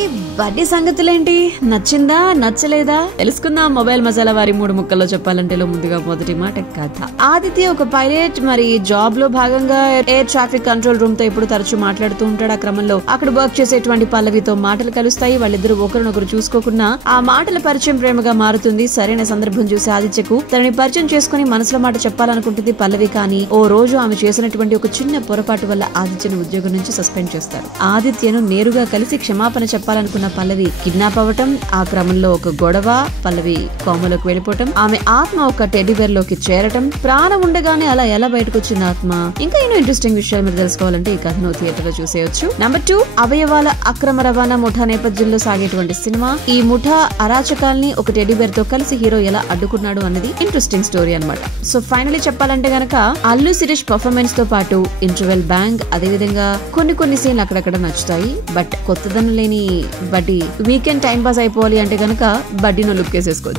ఇంతకీ బడ్డీ సంగతులేంటి? నచ్చిందా నచ్చలేదా తెలుసుకుందాం మొబైల్ మసాలా వారి 3 ముక్కల్లో చెప్పాలంటే ముందుగా మొదటి మాట కథ. ఆదిత్య ఒక పైలట్, మరి జాబ్ లో భాగంగా ఎయిర్ ట్రాఫిక్ కంట్రోల్ రూమ్ తో ఎప్పుడు తరచూ మాట్లాడుతూ ఉంటాడు. ఆ క్రమంలో అక్కడ వర్క్ చేసేటువంటి పల్లవితో మాటలు కలుస్తాయి. వాళ్ళిద్దరూ ఒకరినొకరు చూసుకోకుండా ఆ మాటల పరిచయం ప్రేమగా మారుతుంది. సరైన సందర్భం చూసి ఆదిత్యకు తనని పరిచయం చేసుకుని మనసులో మాట చెప్పాలనుకుంటుంది పల్లవి. కానీ ఓ రోజు ఆమె చేసినటువంటి ఒక చిన్న పొరపాటు వల్ల ఆదిత్యను ఉద్యోగం నుంచి సస్పెండ్ చేస్తారు. ఆదిత్యను నేరుగా కలిసి క్షమాపణ చెప్పాలనుకున్న పల్లవి కిడ్నాప్ అవ్వటం, ఆ క్రమంలో ఒక గొడవ, పల్లవి కోమలోకి వెళ్ళిపోవటం, ఆమె ఆత్మ ఒక టెడ్డీబేర్ లోకి చేరటం, ప్రాణం ఉండగానే అలా ఎలా బయటకు వచ్చింది ఆత్మ, ఇంకా ఎన్నో ఇంట్రెస్టింగ్ విషయాలు మీరు తెలుసుకోవాలంటే ఈ కథను థియేటర్ లో చూసేయొచ్చు. నంబర్ 2, అవయవాల అక్రమ రవాణా ముఠా నేపథ్యంలో సాగేటువంటి సినిమా. ఈ ముఠా అరాచకాల్ని ఒక టెడ్డీబేర్ తో కలిసి హీరో ఎలా అడ్డుకున్నాడు అన్నది ఇంట్రెస్టింగ్ స్టోరీ అన్నమాట. సో ఫైనలీ చెప్పాలంటే గనక అల్లు శిరీష్ పర్ఫార్మెన్స్ తో పాటు ఇంటర్వెల్ బ్యాంగ్, అదేవిధంగా కొన్ని సీన్లు అక్కడక్కడ నచ్చుతాయి. బట్ కొత్తదనం లేని బడ్డీ వీకెండ్ టైం పాస్ అయిపోవాలి అంటే గనక బడ్డీలో లుక్ వేసేసుకోవచ్చు.